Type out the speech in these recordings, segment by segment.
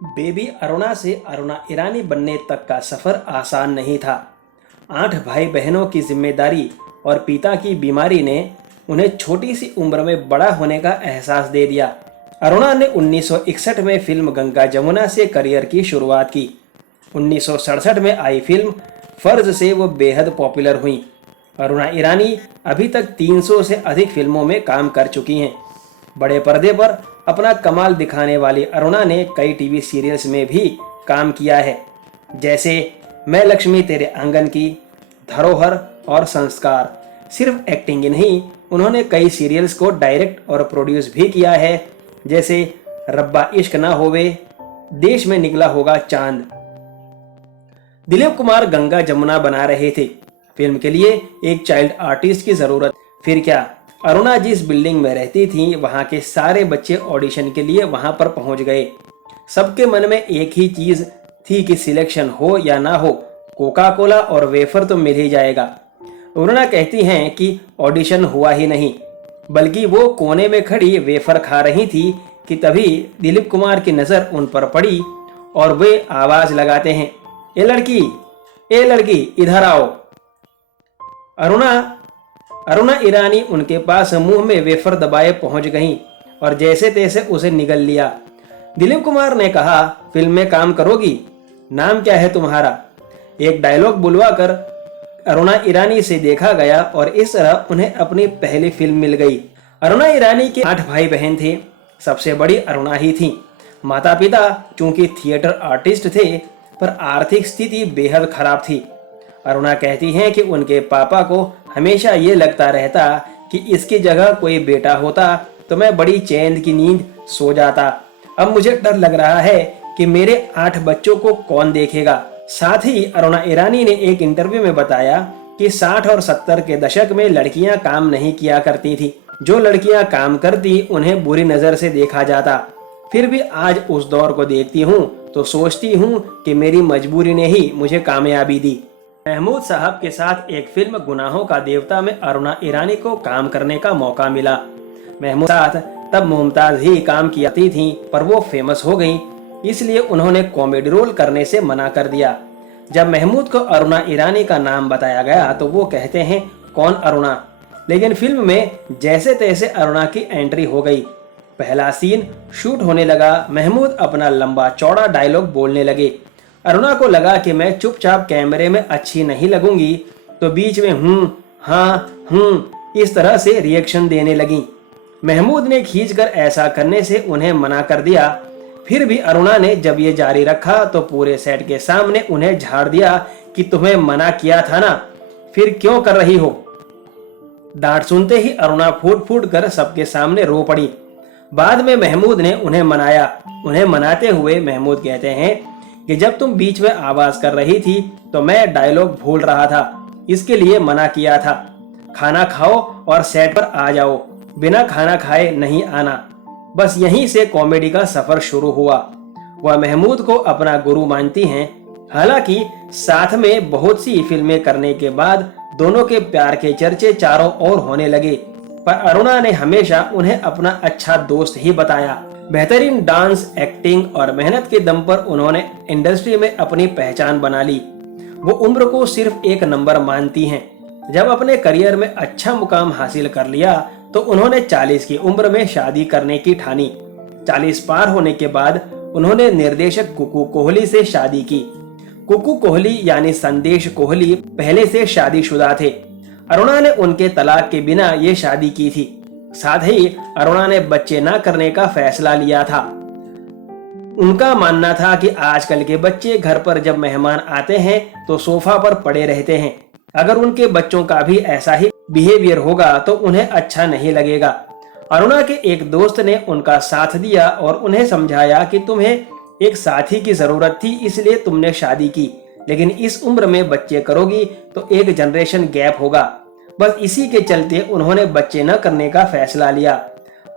Baby Aruna से अरुणा ईरानी बनने तक का सफ़र आसान नहीं था। 8 भाई बहनों की जिम्मेदारी और पिता की बीमारी ने उन्हें छोटी सी उम्र में बड़ा होने का एहसास दे दिया। अरुणा ने 1961 में फिल्म गंगा जमुना से करियर की शुरुआत की। 1967 में आई फिल्म फर्ज से वो बेहद पॉपुलर हुई। अरुणा ईरानी अभी तक 300 से अधिक फिल्मों में काम कर चुकी हैं। बड़े पर्दे पर अपना कमाल दिखाने वाली अरुणा ने कई टीवी सीरियल्स में भी काम किया है, जैसे मैं लक्ष्मी तेरे आंगन की, धरोहर और संस्कार। सिर्फ एक्टिंग ही नहीं, उन्होंने कई सीरियल्स को डायरेक्ट और प्रोड्यूस भी किया है, जैसे रब्बा इश्क ना होवे, देश में निकला होगा चांद। दिलीप कुमार गंगा जमुना बना रहे थे। फिल्म के लिए एक चाइल्ड आर्टिस्ट की जरूरत। फिर क्या, अरुणा जिस बिल्डिंग में रहती थी वहां के सारे बच्चे ऑडिशन के लिए वहां पर पहुंच गए। सबके मन में एक ही चीज थी कि सिलेक्शन हो या ना हो, कोका कोला और वेफर तो मिल ही जाएगा। अरुणा कहती हैं कि ऑडिशन हुआ ही नहीं, बल्कि वो कोने में खड़ी वेफर खा रही थी कि तभी दिलीप कुमार की नज़र उन पर पड़ी और वे आवाज लगाते हैं, ए लड़की इधर आओ। अरुणा ईरानी उनके पास मुंह में वेफर दबाए पहुंच गईं और जैसे तैसे उसे निगल लिया। दिलीप कुमार ने कहा, फिल्म में काम करोगी? नाम क्या है तुम्हारा? एक डायलॉग बुलवाकर अरुणा ईरानी से देखा गया और इस तरह उन्हें अपनी पहली फिल्म मिल गई। अरुणा ईरानी के 8 भाई बहन थे। सबसे बड़ी अरुणा ही थी। माता पिता चूंकि थिएटर आर्टिस्ट थे, पर आर्थिक स्थिति बेहद खराब थी। अरुणा कहती हैं कि उनके पापा को हमेशा ये लगता रहता कि इसकी जगह कोई बेटा होता तो मैं बड़ी चैन की नींद सो जाता। अब मुझे डर लग रहा है कि मेरे 8 बच्चों को कौन देखेगा। साथ ही अरुणा ईरानी ने एक इंटरव्यू में बताया कि 60 और 70 के दशक में लड़कियां काम नहीं किया करती थी। जो लड़कियां काम करती उन्हें बुरी नजर से देखा जाता। फिर भी आज उस दौर को देखती हूँ तो सोचती हूँ कि मेरी मजबूरी ने ही मुझे कामयाबी दी। महमूद साहब के साथ एक फिल्म गुनाहों का देवता में अरुणा ईरानी को काम करने का मौका मिला। महमूद साथ तब मुमताज ही काम कियाती थी, पर वो फेमस हो गई, इसलिए उन्होंने कॉमेडी रोल करने से मना कर दिया। जब महमूद को अरुणा ईरानी का नाम बताया गया तो वो कहते हैं, कौन अरुणा? लेकिन फिल्म में जैसे तैसे अरुणा की एंट्री हो गई। पहला सीन शूट होने लगा। महमूद अपना लंबा चौड़ा डायलॉग बोलने लगे। अरुणा को लगा कि मैं चुपचाप कैमरे में अच्छी नहीं लगूंगी, तो बीच में हाँ इस तरह से रिएक्शन देने लगी। महमूद ने खींचकर ऐसा करने से उन्हें मना कर दिया। फिर भी अरुणा ने जब ये जारी रखा तो पूरे सेट के सामने उन्हें झाड़ दिया कि तुम्हें मना किया था ना, फिर क्यों कर रही हो? डांट सुनते ही अरुणा फूट फूट कर सबके सामने रो पड़ी। बाद में महमूद ने उन्हें मनाया। उन्हें मनाते हुए महमूद कहते हैं कि जब तुम बीच में आवाज कर रही थी तो मैं डायलॉग भूल रहा था, इसके लिए मना किया था। खाना खाओ और सेट पर आ जाओ, बिना खाना खाए नहीं आना। बस यहीं से कॉमेडी का सफर शुरू हुआ। वह महमूद को अपना गुरु मानती हैं। हालांकि साथ में बहुत सी फिल्में करने के बाद दोनों के प्यार के चर्चे चारों ओर होने लगे, पर अरुणा ने हमेशा उन्हें अपना अच्छा दोस्त ही बताया। बेहतरीन डांस, एक्टिंग और मेहनत के दम पर उन्होंने इंडस्ट्री में अपनी पहचान बना ली। वो उम्र को सिर्फ एक नंबर मानती हैं। जब अपने करियर में अच्छा मुकाम हासिल कर लिया तो उन्होंने 40 की उम्र में शादी करने की ठानी। 40 पार होने के बाद उन्होंने निर्देशक कुकू कोहली से शादी की। कुकू कोहली यानी संदेश कोहली पहले से शादीशुदा थे। अरुणा ने उनके तलाक के बिना ये शादी की थी। साथ ही अरुणा ने बच्चे ना करने का फैसला लिया था। उनका मानना था कि आजकल के बच्चे घर पर जब मेहमान आते हैं तो सोफा पर पड़े रहते हैं। अगर उनके बच्चों का भी ऐसा ही बिहेवियर होगा तो उन्हें अच्छा नहीं लगेगा। अरुणा के एक दोस्त ने उनका साथ दिया और उन्हें समझाया कि तुम्हें एक साथी की जरूरत थी, इसलिए तुमने शादी की, लेकिन इस उम्र में बच्चे करोगी तो एक जनरेशन गैप होगा। बस इसी के चलते उन्होंने बच्चे न करने का फैसला लिया।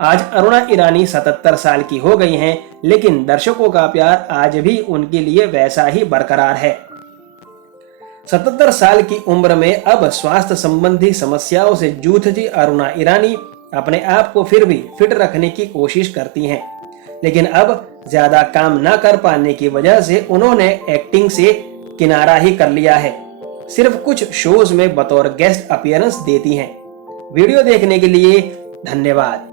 आज अरुणा ईरानी 77 साल की हो गई हैं, लेकिन दर्शकों का प्यार आज भी उनके लिए वैसा ही बरकरार है। 77 साल की उम्र में अब स्वास्थ्य संबंधी समस्याओं से जूझती अरुणा ईरानी अपने आप को फिर भी फिट रखने की कोशिश करती हैं, लेकिन अब ज्यादा काम न कर पाने की वजह से उन्होंने एक्टिंग से किनारा ही कर लिया है। सिर्फ कुछ शोज में बतौर गेस्ट अपीयरेंस देती हैं। वीडियो देखने के लिए धन्यवाद।